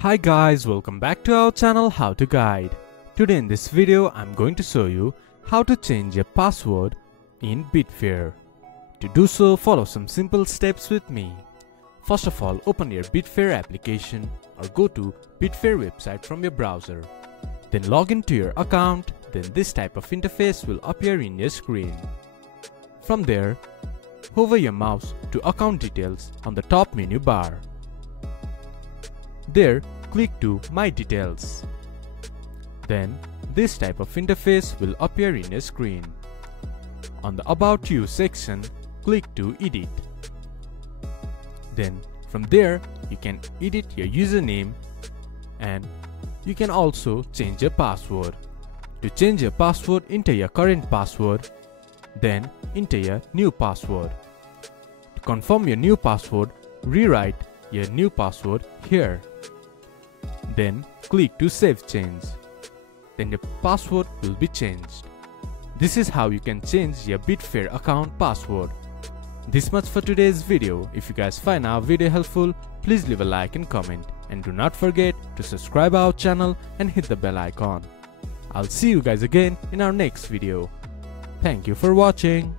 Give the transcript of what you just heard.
Hi guys, welcome back to our channel How to Guide. Today in this video I'm going to show you how to change your password in Betfair. To do so, follow some simple steps with me. First of all, open your Betfair application or go to Betfair website from your browser. Then log into your account, then this type of interface will appear in your screen. From there, hover your mouse to account details on the top menu bar. There, click to My Details. Then, this type of interface will appear in your screen. On the About You section, click to Edit. Then, from there, you can edit your username and you can also change your password. To change your password, enter your current password, then enter your new password. To confirm your new password, rewrite your new password here. Then click to Save Change. Then your password will be changed. This is how you can change your Betfair account password. This much for today's video. If you guys find our video helpful, please leave a like and comment. And do not forget to subscribe our channel and hit the bell icon. I'll see you guys again in our next video. Thank you for watching.